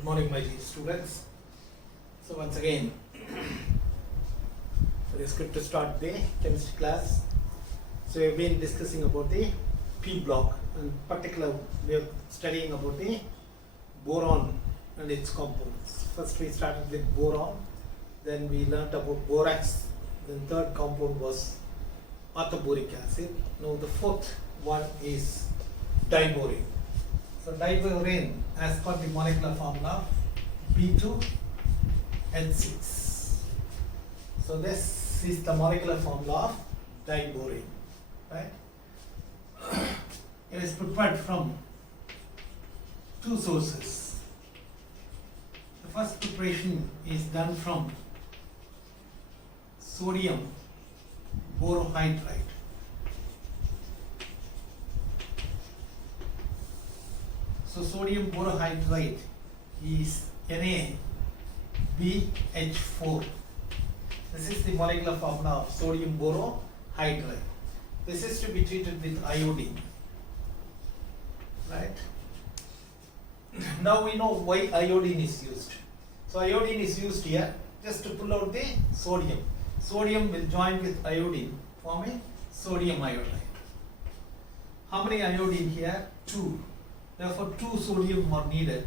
Good morning, my dear students. So once again, it is good to start the chemistry class. So we have been discussing about the P block, and particular we are studying about the boron and its compounds. First we started with boron, then we learnt about borax, then third compound was orthoboric acid. Now the fourth one is diborane. So diborane, as per the molecular formula, B2H6. So this is the molecular formula of diborane, right? It is prepared from two sources. The first preparation is done from sodium borohydride. So sodium borohydride is NaBH4. This is the molecular formula of sodium borohydride. This is to be treated with iodine, right? Now we know why iodine is used. So iodine is used here just to pull out the sodium. Sodium will join with iodine, forming sodium iodide. How many iodine here? 2. Therefore, 2 sodium are needed.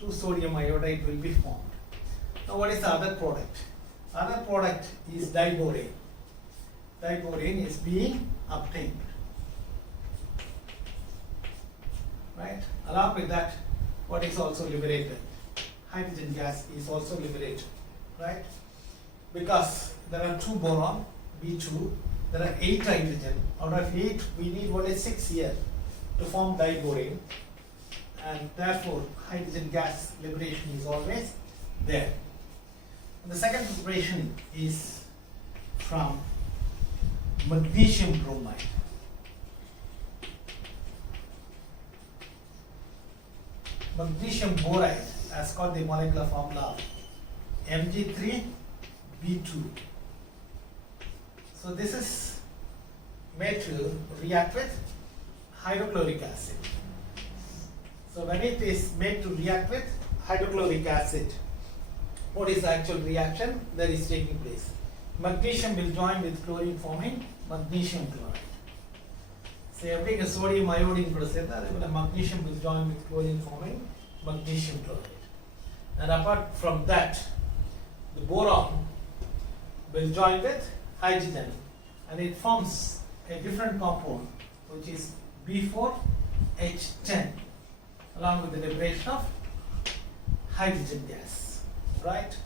2 sodium iodide will be formed. Now, what is the other product? Other product is diborane. Diborane is being obtained, right? Along with that, what is also liberated? Hydrogen gas is also liberated, right? Because there are 2 boron, B2, there are 8 hydrogen. Out of 8, we need only 6 here to form diborane, and therefore hydrogen gas liberation is always there. And the second preparation is from magnesium bromide. Magnesium boride, as called the molecular formula, Mg3B2. So this is made to react with hydrochloric acid. So when it is made to react with hydrochloric acid, what is the actual reaction that is taking place? Magnesium will join with chlorine, forming magnesium chloride. So every sodium iodine process, magnesium will join with chlorine, forming magnesium chloride. And apart from that, the boron will join with hydrogen, and it forms a different compound, which is B4H10, along with the liberation of hydrogen gas, right?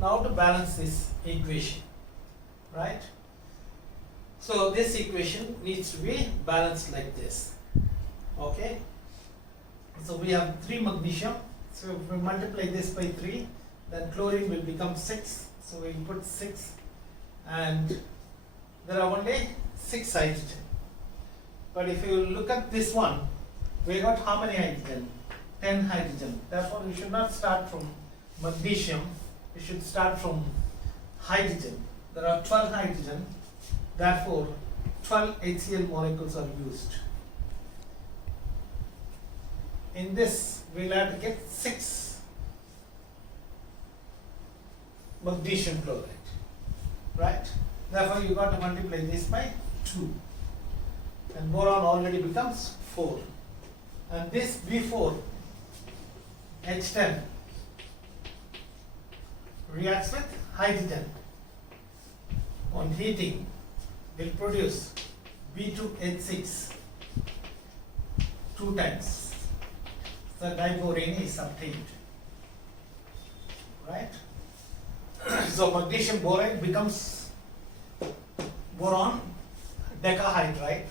Now to balance this equation, right? So this equation needs to be balanced like this, okay? So we have 3 magnesium, so if we multiply this by 3, then chlorine will become 6, so we put 6, and there are only 6 hydrogen. But if you look at this one, we got how many hydrogen? 10 hydrogen. Therefore, we should not start from magnesium, we should start from hydrogen. There are 12 hydrogen, therefore 12 HCl molecules are used. In this, we will have to get 6 magnesium chloride, right? Therefore, you got to multiply this by 2, and boron already becomes 4. And this B4H10 reacts with hydrogen. On heating, will produce B2H6 2 times. So diborane is obtained, right? So magnesium boride becomes boron decahydride,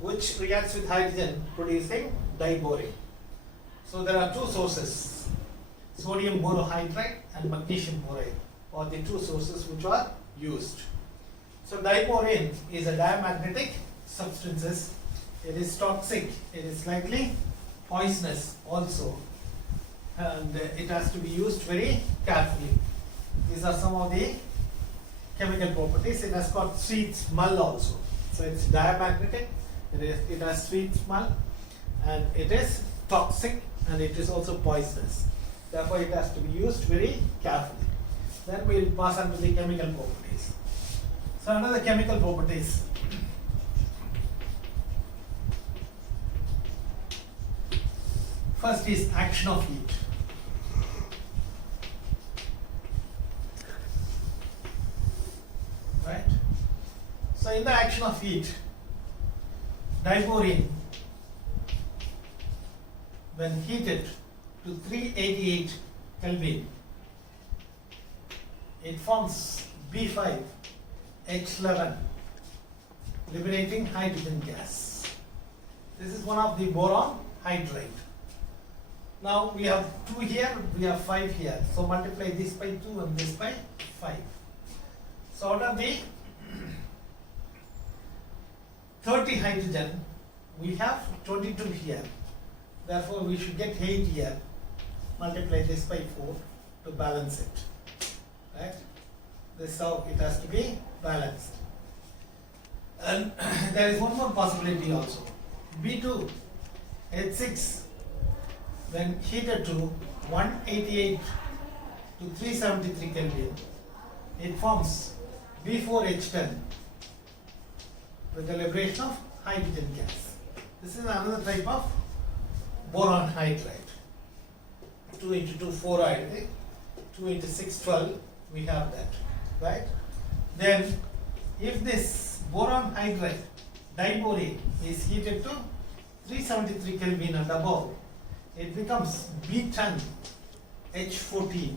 which reacts with hydrogen, producing diborane. So there are 2 sources, sodium borohydride and magnesium boride, are the 2 sources which are used. So diborane is a diamagnetic substance. It is toxic, it is slightly poisonous also, and it has to be used very carefully. These are some of the chemical properties. It has got sweet smell also. So it's diamagnetic, it has sweet smell, and it is toxic, and it is also poisonous. Therefore, it has to be used very carefully. Then we will pass on to the chemical properties. So, another chemical properties. First is action of heat. Right? So, in the action of heat, diborane, when heated to 388 Kelvin, it forms B5H11, liberating hydrogen gas. This is one of the boron hydride. Now we have 2 here, we have 5 here. So multiply this by 2 and this by 5. So out of the 30 hydrogen, we have 22 here. Therefore, we should get 8 here. Multiply this by 4 to balance it. Right? This is how it has to be balanced. And there is one more possibility also. B2, H6, when heated to 188 to 373 Kelvin, it forms B4H10 with the liberation of hydrogen gas. This is another type of boron hydride. 2 into 2, 4 hydride. 2 into 6, 12. We have that, right? Then, if this boron hydride, diborane, is heated to 373 Kelvin and above, it becomes B10 H14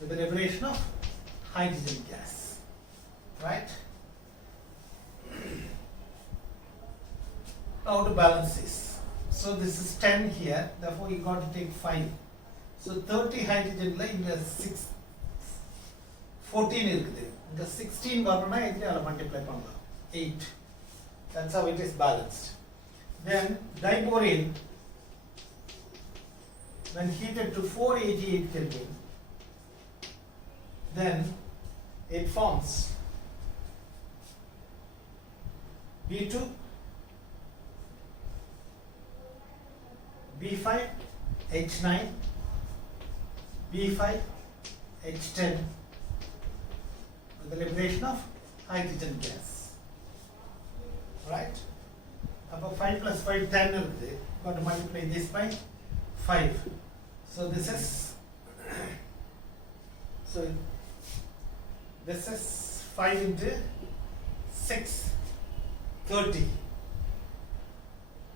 with the liberation of hydrogen gas, right? Now to balance this. So this is 10 here, therefore you got to take 5. So 30 hydrogen la inga 6 14 irukku. Inga 16 varuna idhila multiply pannalam. 8. That's how it is balanced. Then diborane, when heated to 488 Kelvin, then it forms B2, B5, H9, B5, H10 with the liberation of hydrogen gas. Right? About 5 plus 5, 10 irukku. Got to multiply this by 5. So this is so this is 5 into 6, 30.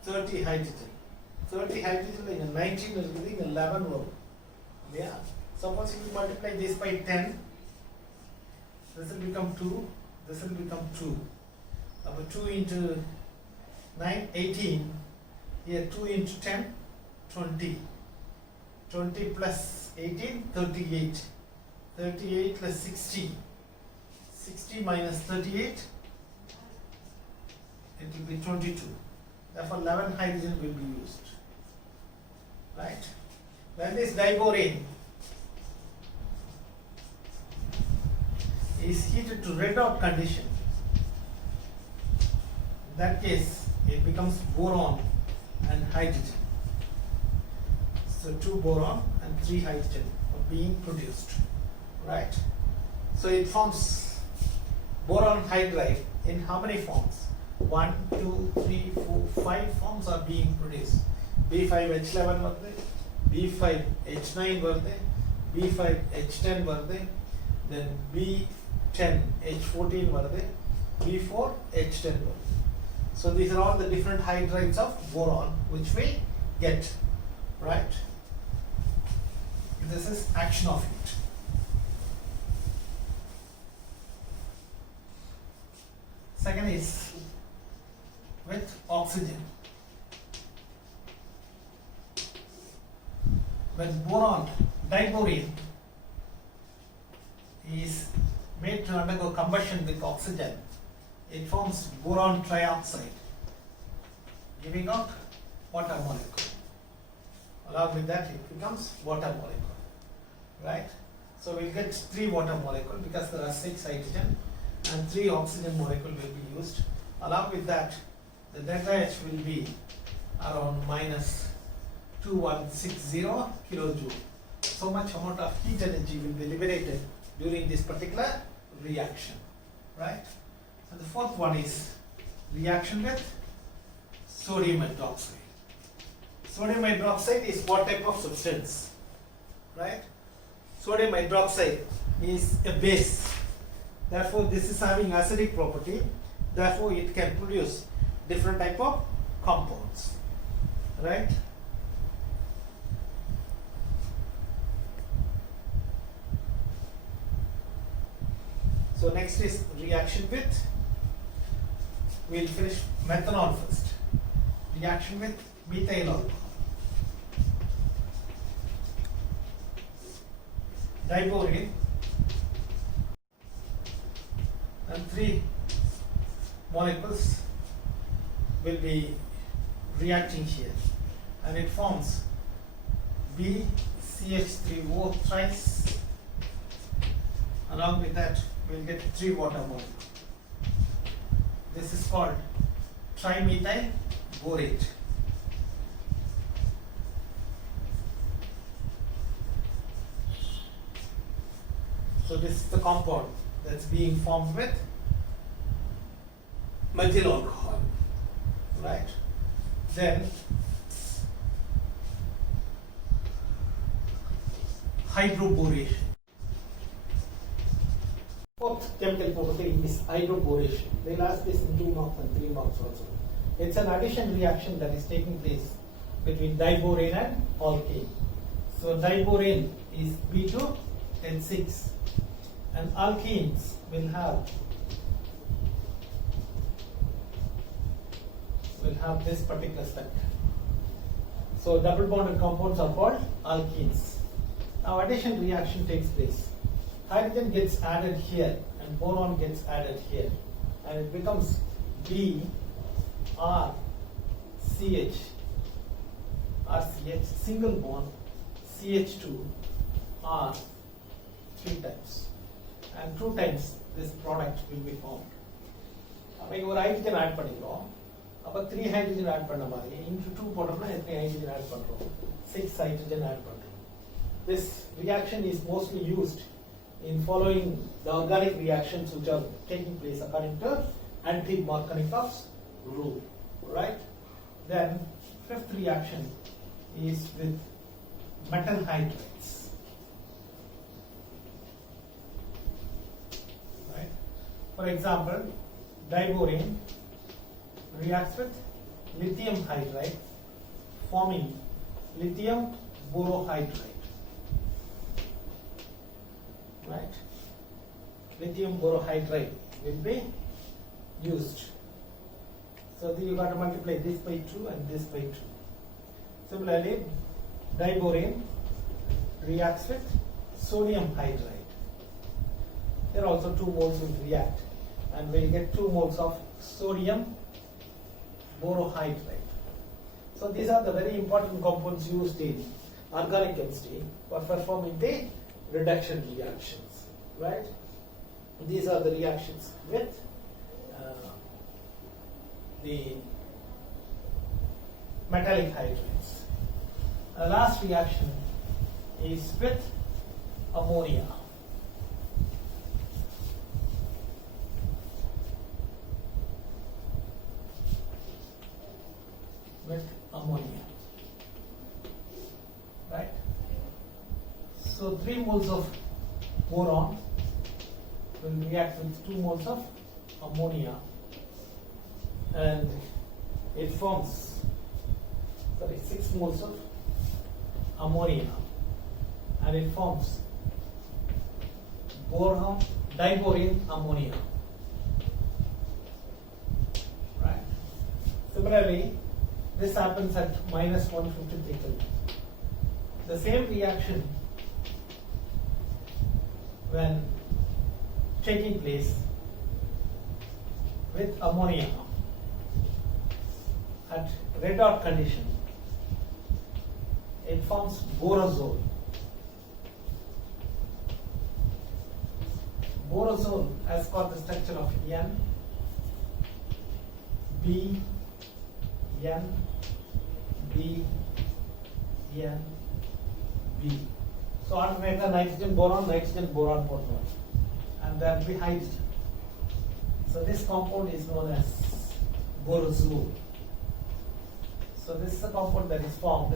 30 hydrogen. 30 hydrogen in 19 irukku, in 11 row. Yeah. Suppose if you multiply this by 10, this will become 2, this will become 2. About 2 into 9, 18. Here 2 into 10, 20. 20 plus 18, 38. 38 plus 60. 60 minus 38, it will be 22. Therefore 11 hydrogen will be used. Right? When this diborane is heated to red hot condition, in that case it becomes boron and hydrogen. So 2 boron and 3 hydrogen are being produced. Right? So it forms boron hydride in how many forms? 1, 2, 3, 4, 5 forms are being produced. B5H11 varde, B5H9 varde, B5H10 varde, then B10H14 varde, B4H10 varde. So these are all the different hydrides of boron which we get, right? This is action of heat. Second is with oxygen. When boron, diborane, is made to undergo combustion with oxygen, it forms boron trioxide, giving out water molecule. Along with that, it becomes water molecule, right? So we'll get 3 water molecule because there are 6 hydrogen and 3 oxygen molecule will be used. Along with that, the delta H will be around minus 2160 kilojoule. so much amount of heat energy will be liberated during this particular reaction, right? And the fourth one is reaction with sodium hydroxide. Sodium hydroxide is what type of substance, right? Sodium hydroxide is a base. Therefore, this is having acidic property. Therefore, it can produce different type of compounds, right? So next is reaction with, we'll finish methanol first. Reaction with methyl alcohol. Diborane and 3 molecules will be reacting here and it forms BCH3O thrice. Along with that we'll get 3 water molecule. This is called trimethyl borate. So this is the compound that's being formed with methyl alcohol, right? Then hydroboration. Fourth chemical property is hydroboration. They'll ask this in 2 marks and 3 marks also. It's an addition reaction that is taking place between diborane and alkane. So diborane is B2H6 and alkenes will have this particular structure. So double bonded compounds are called alkenes. Now addition reaction takes place. Hydrogen gets added here and boron gets added here and it becomes B R CH RCH single bond CH2 R 3 times and 2 times this product will be formed. அப்ப ஒரு hydrogen add பண்ணிக்கிறோம். அப்ப 3 hydrogen add பண்ண மாதிரி into 2 போட்டோம்னா எத்தனை hydrogen add பண்றோம்? 6 hydrogen add பண்றோம். This reaction is mostly used in following the organic reactions which are taking place according to anti-Markovnikov's rule, right? Then fifth reaction is with metal hydrides, right? For example, diborane reacts with lithium hydride forming lithium borohydride, right? Lithium borohydride will be used. So you got to multiply this by 2 and this by 2. Similarly, diborane reacts with sodium hydride. Here also 2 moles will react and we'll get 2 moles of sodium borohydride. So these are the very important compounds used in organic chemistry for performing the reduction reactions, right? These are the reactions with the metallic hydrides. The last reaction is with ammonia. With ammonia, right? So 3 moles of boron will react with 2 moles of ammonia and it forms 6 moles of ammonia and it forms diborane ammonia, right? Similarly, this happens at minus 153 Kelvin. The same reaction when taking place with ammonia at red hot condition, it forms borazole. Borazole has got the structure of N, B, N, B, N, B. So alternator nitrogen boron proton, and there will be hydrogen. So this compound is known as borazole. So this is a compound that is formed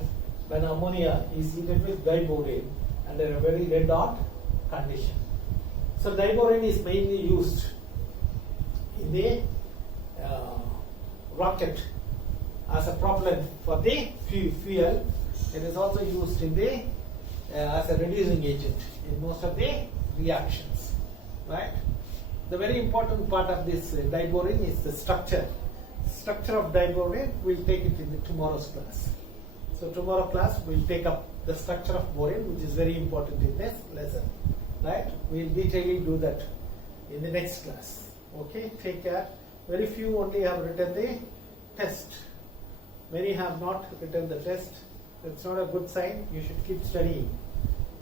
when ammonia is heated with diborane under a very red hot condition. So diborane is mainly used in the rocket as a propellant for the fuel. It is also used in the as a reducing agent in most of the reactions, right? The very important part of this diborane is the structure. Structure of diborane, we'll take it in the tomorrow's class. So tomorrow class we'll take up the structure of borane, which is very important in this lesson, right? We'll detailing do that in the next class. Okay, take care. Very few only have written the test. Many have not written the test. That's not a good sign. You should keep studying.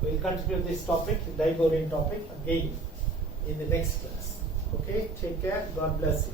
We'll continue this topic, diborane topic, again in the next class. Okay, take care. God bless you.